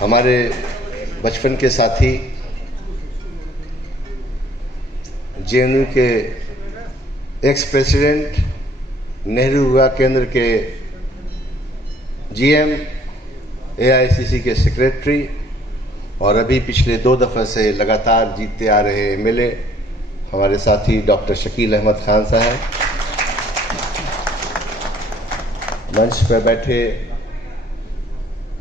हमारे बचपन के साथी जेएनयू के एक्स प्रेसिडेंट, नेहरू युवा केंद्र के जीएम, एआईसीसी के सेक्रेटरी और अभी पिछले 2 दफ़ा से लगातार जीतते आ रहे एमएलए हमारे साथी डॉक्टर शकील अहमद खान साहब, मंच पर बैठे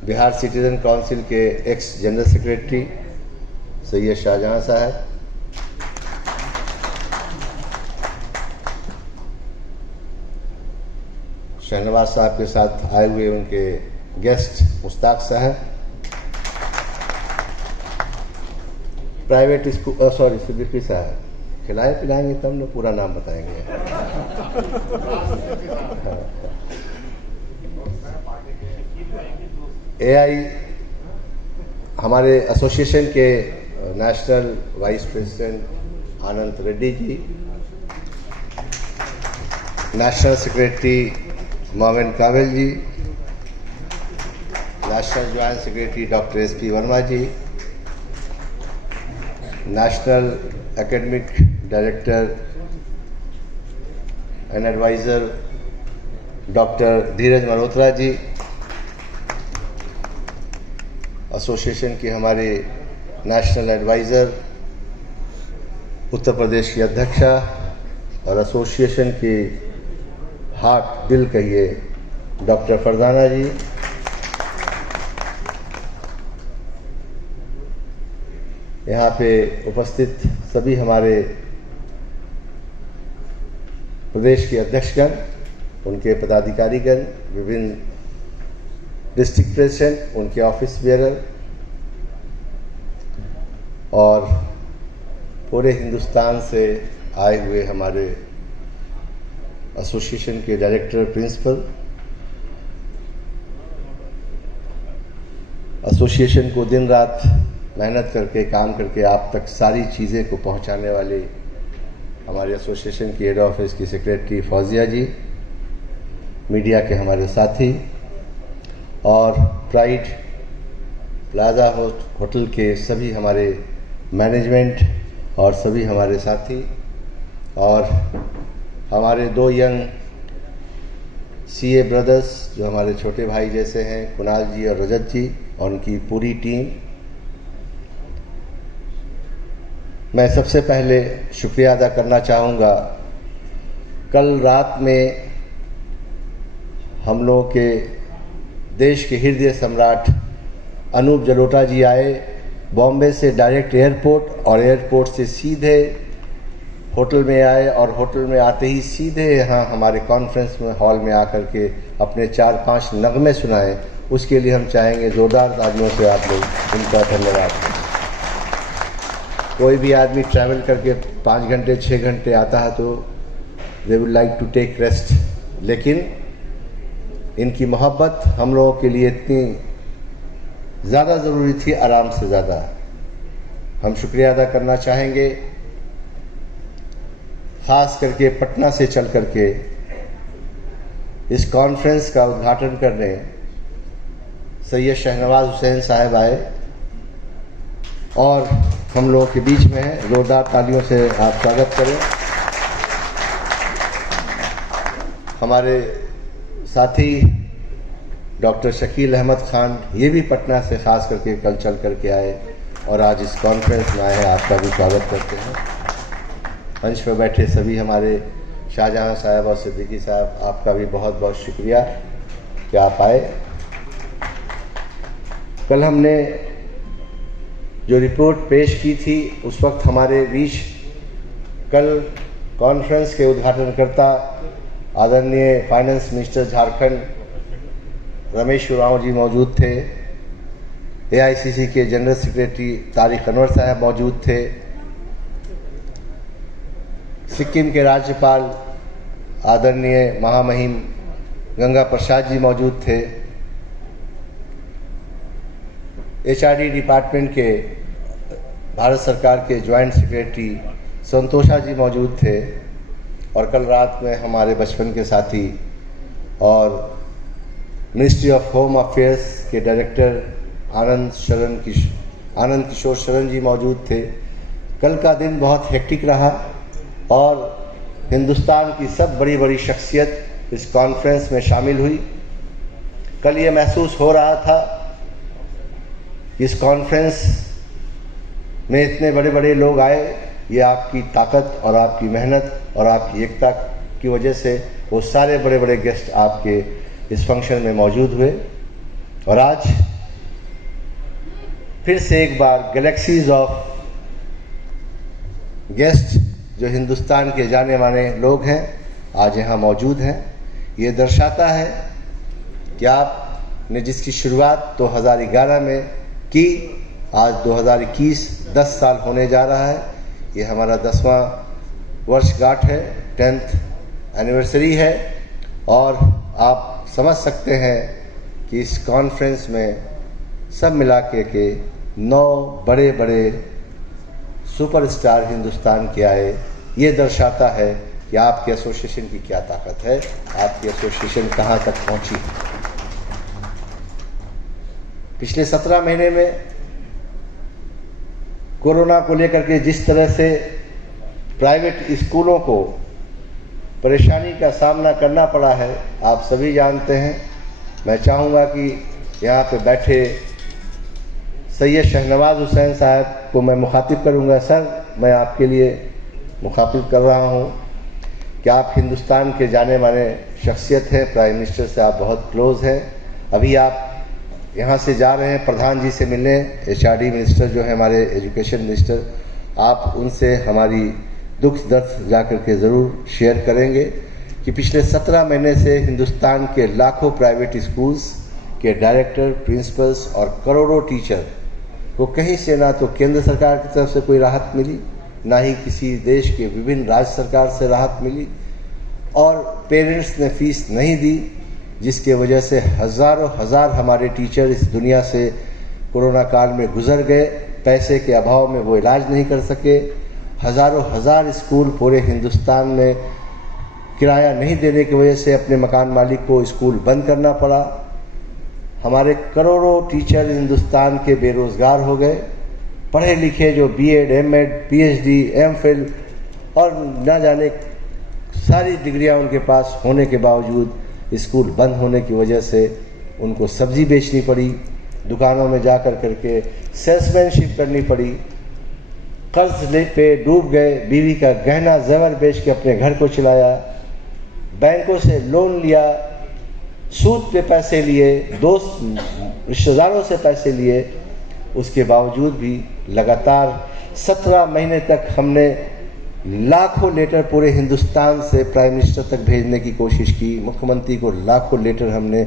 बिहार सिटीजन काउंसिल के ex general secretary Syed Shahjahan साहब, शहनवाज साहब के साथ आए हुए उनके गेस्ट मुश्ताक साहब, प्राइवेट स्कूल सिद्दीकी साहब, खिलाए पिलाएंगे तब न पूरा नाम बताएंगे। एआई हमारे एसोसिएशन के national vice president Anand Reddy ji, national secretary Momin Kabil ji, national joint secretary doctor SP Verma ji, national academic director and advisor doctor Dheeraj Malhotra ji, association के हमारे नेशनल एडवाइज़र उत्तर प्रदेश की अध्यक्षा और एसोसिएशन के हार्ट दिल कहिए डॉक्टर फरजाना जी, यहाँ पे उपस्थित सभी हमारे प्रदेश के अध्यक्षगण, उनके पदाधिकारीगण, विभिन्न डिस्ट्रिक्ट प्रेसिडेंट, उनके ऑफिस बेयरर और पूरे हिंदुस्तान से आए हुए हमारे एसोसिएशन के डायरेक्टर प्रिंसिपल, एसोसिएशन को दिन रात मेहनत करके काम करके आप तक सारी चीज़ें को पहुंचाने वाले हमारे एसोसिएशन की हेड ऑफिस की सेक्रेटरी फौजिया जी, मीडिया के हमारे साथी और प्राइड प्लाजा होटल के सभी हमारे मैनेजमेंट और सभी हमारे साथी और हमारे 2 यंग सीए ब्रदर्स जो हमारे छोटे भाई जैसे हैं, कुणाल जी और रजत जी, और उनकी पूरी टीम। मैं सबसे पहले शुक्रिया अदा करना चाहूँगा, कल रात में हम लोगों के देश के हृदय सम्राट अनूप जलोटा जी आए, बॉम्बे से डायरेक्ट एयरपोर्ट और एयरपोर्ट से सीधे होटल में आए और होटल में आते ही सीधे यहाँ हमारे कॉन्फ्रेंस में हॉल में आकर के अपने 4-5 नगमे सुनाए। उसके लिए हम चाहेंगे जोरदार तालियों से आप लोग उनका धन्यवाद। कोई भी आदमी ट्रैवल करके 5 घंटे 6 घंटे आता है तो they would like to take rest, लेकिन इनकी मोहब्बत हम लोगों के लिए इतनी ज़्यादा ज़रूरी थी, आराम से ज़्यादा। हम शुक्रिया अदा करना चाहेंगे ख़ास करके पटना से चल करके इस कॉन्फ्रेंस का उद्घाटन करने सैयद शहनवाज हुसैन साहब आए और हम लोगों के बीच में है। जोरदार तालियों से आप स्वागत करें। हमारे साथी डॉक्टर शकील अहमद खान, ये भी पटना से ख़ास करके कल चल करके आए और आज इस कॉन्फ्रेंस में आए हैं। आपका भी स्वागत करते हैं। मंच पर बैठे सभी हमारे शाहजहां साहब और सिद्दीकी साहब, आपका भी बहुत बहुत शुक्रिया कि आप आए। कल हमने जो रिपोर्ट पेश की थी उस वक्त हमारे बीच कल कॉन्फ्रेंस के उद्घाटनकर्ता आदरणीय फाइनेंस मिनिस्टर झारखंड रमेश उरांव जी मौजूद थे, एआईसीसी के जनरल सेक्रेटरी तारिक अनवर साहब मौजूद थे, सिक्किम के राज्यपाल आदरणीय महामहिम गंगा प्रसाद जी मौजूद थे, एचआरडी डिपार्टमेंट के भारत सरकार के ज्वाइंट सेक्रेटरी संतोषा जी मौजूद थे और कल रात में हमारे बचपन के साथी और मिनिस्ट्री ऑफ होम अफेयर्स के डायरेक्टर आनंद किशोर शरण जी मौजूद थे। कल का दिन बहुत हेक्टिक रहा और हिंदुस्तान की सब बड़ी बड़ी शख्सियत इस कॉन्फ्रेंस में शामिल हुई। कल ये महसूस हो रहा था कि इस कॉन्फ्रेंस में इतने बड़े बड़े लोग आए, ये आपकी ताकत और आपकी मेहनत और आपकी एकता की वजह से वो सारे बड़े बड़े गेस्ट आपके इस फंक्शन में मौजूद हुए। और आज फिर से एक बार गैलेक्सीज ऑफ गेस्ट जो हिंदुस्तान के जाने माने लोग हैं आज यहाँ मौजूद हैं। ये दर्शाता है कि आपने जिसकी शुरुआत 2011 में की, आज 2021 10 साल होने जा रहा है। ये हमारा 10वां वर्षगांठ है, 10th एनिवर्सरी है। और आप समझ सकते हैं कि इस कॉन्फ्रेंस में सब मिला के 9 बड़े बड़े सुपरस्टार हिंदुस्तान के आए। ये दर्शाता है कि आपकी एसोसिएशन की क्या ताकत है, आपकी एसोसिएशन कहाँ तक पहुँची। पिछले 17 महीने में कोरोना को लेकर के जिस तरह से प्राइवेट स्कूलों को परेशानी का सामना करना पड़ा है, आप सभी जानते हैं। मैं चाहूँगा कि यहाँ पे बैठे सैयद शहनवाज हुसैन साहब को मैं मुखातिब करूँगा। सर, मैं आपके लिए मुखातिब कर रहा हूँ कि आप हिंदुस्तान के जाने माने शख्सियत हैं, प्राइम मिनिस्टर से आप बहुत क्लोज हैं। अभी आप यहाँ से जा रहे हैं प्रधान जी से मिलने, HRD मिनिस्टर जो है हमारे एजुकेशन मिनिस्टर, आप उनसे हमारी दुख दर्द जा कर के ज़रूर शेयर करेंगे कि पिछले 17 महीने से हिंदुस्तान के लाखों प्राइवेट स्कूल्स के डायरेक्टर, प्रिंसिपल्स और करोड़ों टीचर को कहीं से ना तो केंद्र सरकार की तरफ से कोई राहत मिली, ना ही किसी देश के विभिन्न राज्य सरकार से राहत मिली, और पेरेंट्स ने फीस नहीं दी, जिसके वजह से हज़ारों हज़ार हमारे टीचर इस दुनिया से कोरोना काल में गुजर गए। पैसे के अभाव में वो इलाज नहीं कर सके। हज़ारों हज़ार स्कूल पूरे हिंदुस्तान में किराया नहीं देने की वजह से अपने मकान मालिक को स्कूल बंद करना पड़ा। हमारे करोड़ों टीचर हिंदुस्तान के बेरोज़गार हो गए। पढ़े लिखे जो BEd, M.Ed, PhD, M.Phil और न जाने सारी डिग्रियां उनके पास होने के बावजूद स्कूल बंद होने की वजह से उनको सब्जी बेचनी पड़ी, दुकानों में जा कर करके सेल्समैनशिप करनी पड़ी, कर्ज पे डूब गए, बीवी का गहना जेवर बेच के अपने घर को चलाया, बैंकों से लोन लिया, सूद पे पैसे लिए, दोस्त रिश्तेदारों से पैसे लिए। उसके बावजूद भी लगातार 17 महीने तक हमने लाखों लेटर पूरे हिंदुस्तान से प्राइम मिनिस्टर तक भेजने की कोशिश की। मुख्यमंत्री को लाखों लेटर हमने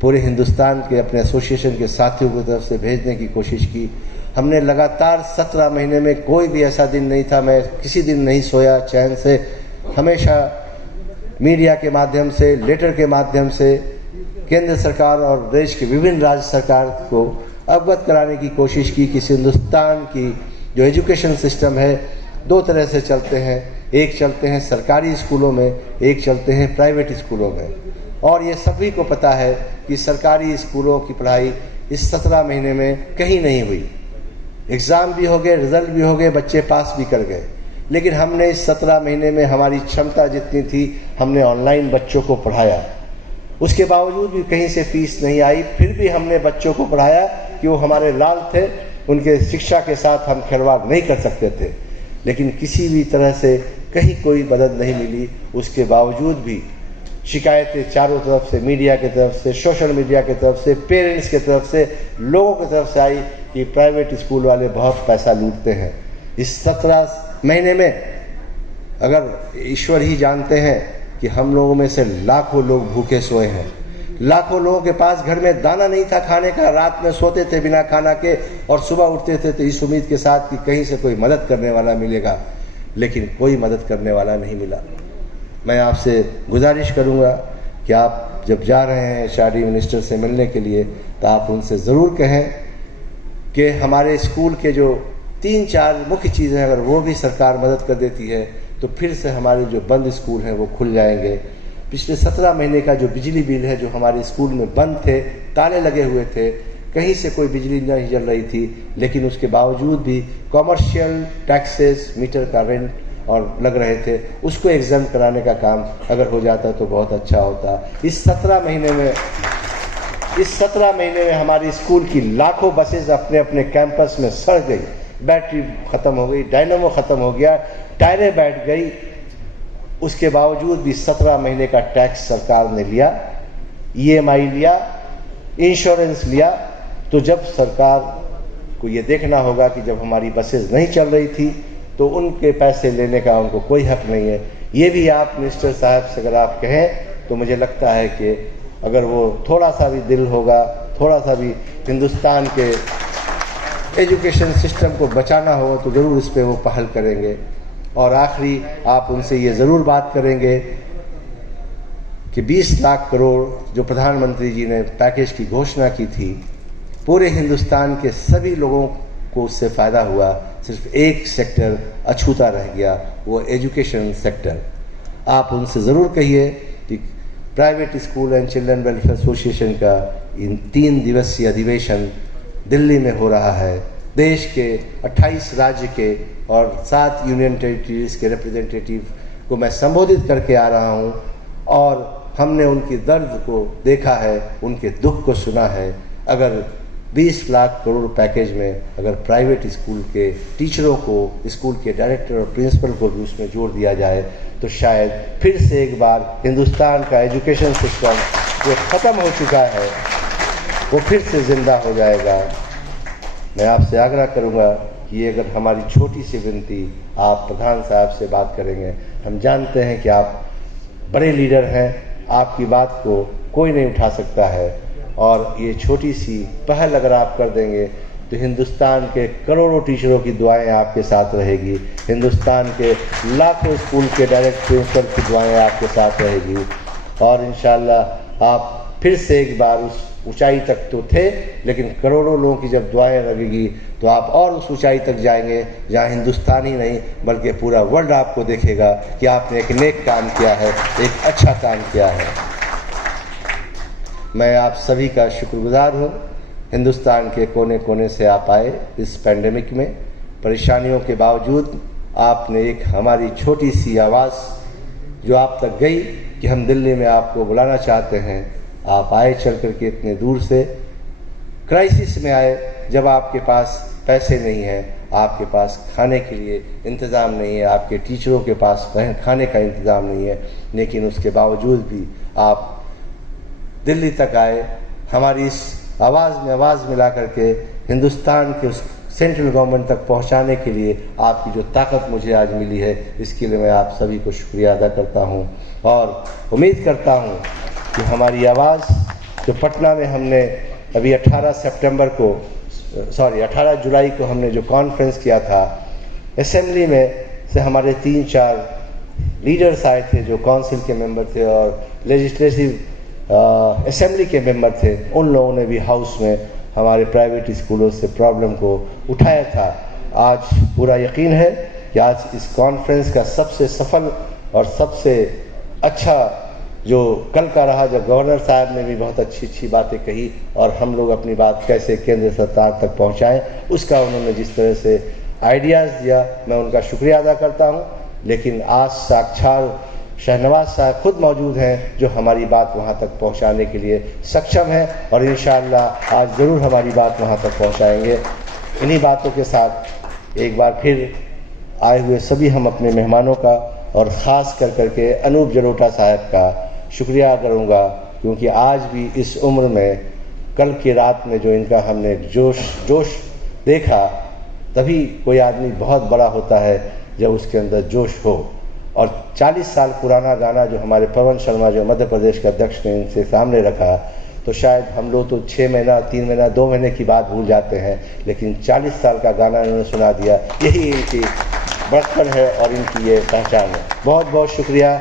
पूरे हिंदुस्तान के अपने एसोसिएशन के साथियों की तरफ से भेजने की कोशिश की। हमने लगातार 17 महीने में कोई भी ऐसा दिन नहीं था, मैं किसी दिन नहीं सोया चैन से। हमेशा मीडिया के माध्यम से, लेटर के माध्यम से केंद्र सरकार और देश के विभिन्न राज्य सरकार को अवगत कराने की कोशिश की कि हिंदुस्तान की जो एजुकेशन सिस्टम है 2 तरह से चलते हैं। एक चलते हैं सरकारी स्कूलों में, एक चलते हैं प्राइवेट स्कूलों में। और ये सभी को पता है कि सरकारी स्कूलों की पढ़ाई इस 17 महीने में कहीं नहीं हुई। एग्ज़ाम भी हो गए, रिजल्ट भी हो गए, बच्चे पास भी कर गए, लेकिन हमने इस 17 महीने में हमारी क्षमता जितनी थी हमने ऑनलाइन बच्चों को पढ़ाया। उसके बावजूद भी कहीं से फीस नहीं आई, फिर भी हमने बच्चों को पढ़ाया कि वो हमारे लाल थे, उनके शिक्षा के साथ हम खिलवाड़ नहीं कर सकते थे। लेकिन किसी भी तरह से कहीं कोई मदद नहीं मिली। उसके बावजूद भी शिकायतें चारों तरफ से, मीडिया की तरफ से, सोशल मीडिया की तरफ से, पेरेंट्स की तरफ से, लोगों की तरफ से आई कि प्राइवेट स्कूल वाले बहुत पैसा लूटते हैं। इस 17 महीने में अगर ईश्वर ही जानते हैं कि हम लोगों में से लाखों लोग भूखे सोए हैं, लाखों लोगों के पास घर में दाना नहीं था खाने का, रात में सोते थे बिना खाना के और सुबह उठते थे तो इस उम्मीद के साथ कि कहीं से कोई मदद करने वाला मिलेगा, लेकिन कोई मदद करने वाला नहीं मिला। मैं आपसे गुजारिश करूंगा कि आप जब जा रहे हैं HRD मिनिस्टर से मिलने के लिए तो आप उनसे ज़रूर कहें कि हमारे स्कूल के जो 3-4 मुख्य चीज़ें अगर वो भी सरकार मदद कर देती है तो फिर से हमारे जो बंद स्कूल हैं वो खुल जाएंगे। पिछले 17 महीने का जो बिजली बिल है, जो हमारे स्कूल में बंद थे, ताले लगे हुए थे, कहीं से कोई बिजली नहीं जल रही थी, लेकिन उसके बावजूद भी कॉमर्शियल टैक्सेस, मीटर का रेंट और लग रहे थे, उसको एग्जाम कराने का काम अगर हो जाता तो बहुत अच्छा होता। इस 17 महीने में हमारी स्कूल की लाखों बसेस अपने अपने कैंपस में सड़ गई, बैटरी खत्म हो गई, डायनामो खत्म हो गया, टायरें बैठ गई। उसके बावजूद भी 17 महीने का टैक्स सरकार ने लिया, EMI लिया, इंश्योरेंस लिया। तो जब सरकार को ये देखना होगा कि जब हमारी बसेस नहीं चल रही थी तो उनके पैसे लेने का उनको कोई हक नहीं है। ये भी आप मिनिस्टर साहब से अगर आप कहें तो मुझे लगता है कि अगर वो थोड़ा सा भी दिल होगा, थोड़ा सा भी हिंदुस्तान के एजुकेशन सिस्टम को बचाना हो तो ज़रूर इस पे वो पहल करेंगे। और आखिरी आप उनसे ये ज़रूर बात करेंगे कि 20 लाख करोड़ जो प्रधानमंत्री जी ने पैकेज की घोषणा की थी, पूरे हिंदुस्तान के सभी लोगों को उससे फ़ायदा हुआ, सिर्फ एक सेक्टर अछूता रह गया, वो एजुकेशन सेक्टर। आप उनसे ज़रूर कहिए कि private school and children welfare association का इन 3 दिवसीय अधिवेशन दिल्ली में हो रहा है। देश के 28 राज्य के और 7 यूनियन टेरिटरीज के रिप्रेजेंटेटिव को मैं संबोधित करके आ रहा हूँ और हमने उनकी दर्द को देखा है, उनके दुख को सुना है। अगर 20 लाख करोड़ पैकेज में अगर प्राइवेट स्कूल के टीचरों को, स्कूल के डायरेक्टर और प्रिंसिपल को भी उसमें जोड़ दिया जाए तो शायद फिर से एक बार हिंदुस्तान का एजुकेशन सिस्टम जो ख़त्म हो चुका है वो फिर से ज़िंदा हो जाएगा। मैं आपसे आग्रह करूंगा कि अगर हमारी छोटी सी विनती आप प्रधान साहब से बात करेंगे। हम जानते हैं कि आप बड़े लीडर हैं, आपकी बात को कोई नहीं उठा सकता है, और ये छोटी सी पहल अगर आप कर देंगे तो हिंदुस्तान के करोड़ों टीचरों की दुआएं आपके साथ रहेगी, हिंदुस्तान के लाखों स्कूल के डायरेक्ट प्रिंसिपल की दुआएं आपके साथ रहेगी, और इंशाल्लाह आप फिर से एक बार उस ऊंचाई तक तो थे, लेकिन करोड़ों लोगों की जब दुआएं लगेगी तो आप और उस ऊंचाई तक जाएंगे जहां हिंदुस्तान ही नहीं बल्कि पूरा वर्ल्ड आपको देखेगा कि आपने एक नेक काम किया है, एक अच्छा काम किया है। मैं आप सभी का शुक्रगुजार हूँ। हिंदुस्तान के कोने कोने से आप आए, इस पैंडेमिक में परेशानियों के बावजूद आपने एक हमारी छोटी सी आवाज़ जो आप तक गई कि हम दिल्ली में आपको बुलाना चाहते हैं, आप आए चल करके इतने दूर से, क्राइसिस में आए जब आपके पास पैसे नहीं हैं, आपके पास खाने के लिए इंतज़ाम नहीं है, आपके टीचरों के पास खाने का इंतज़ाम नहीं है, लेकिन उसके बावजूद भी आप दिल्ली तक आए। हमारी इस आवाज़ में आवाज़ मिला करके हिंदुस्तान के उस सेंट्रल गवर्नमेंट तक पहुंचाने के लिए आपकी जो ताकत मुझे आज मिली है, इसके लिए मैं आप सभी को शुक्रिया अदा करता हूं और उम्मीद करता हूं कि हमारी आवाज़ जो पटना में हमने अभी 18 जुलाई को हमने जो कॉन्फ्रेंस किया था, असेंबली में से हमारे 3-4 लीडर्स आए थे जो काउंसिल के मेंबर थे और लेजिस्लेटिव असेंबली के मेंबर थे, उन लोगों ने भी हाउस में हमारे प्राइवेट स्कूलों से प्रॉब्लम को उठाया था। आज पूरा यकीन है कि आज इस कॉन्फ्रेंस का सबसे सफल और सबसे अच्छा जो कल का रहा, जब गवर्नर साहब ने भी बहुत अच्छी बातें कही और हम लोग अपनी बात कैसे केंद्र सरकार तक पहुंचाएं, उसका उन्होंने जिस तरह से आइडियाज़ दिया, मैं उनका शुक्रिया अदा करता हूं। लेकिन आज साक्षात शहनवाज साहब खुद मौजूद हैं जो हमारी बात वहां तक पहुंचाने के लिए सक्षम है और इंशाअल्लाह आज ज़रूर हमारी बात वहां तक पहुंचाएंगे। इन्हीं बातों के साथ एक बार फिर आए हुए सभी हम अपने मेहमानों का और ख़ास कर करके अनूप जलोटा साहब का शुक्रिया करूंगा, क्योंकि आज भी इस उम्र में, कल की रात में जो इनका हमने जोश देखा, तभी कोई आदमी बहुत बड़ा होता है जब उसके अंदर जोश हो। और 40 साल पुराना गाना जो हमारे पवन शर्मा जो मध्य प्रदेश के अध्यक्ष ने इनसे सामने रखा, तो शायद हम लोग तो 6 महीना, 3 महीना, 2 महीने की बात भूल जाते हैं, लेकिन 40 साल का गाना इन्होंने सुना दिया। यही इनकी बढ़तन है और इनकी ये पहचान है। बहुत बहुत शुक्रिया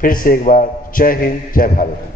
फिर से एक बार। जय हिंद, जय भारत।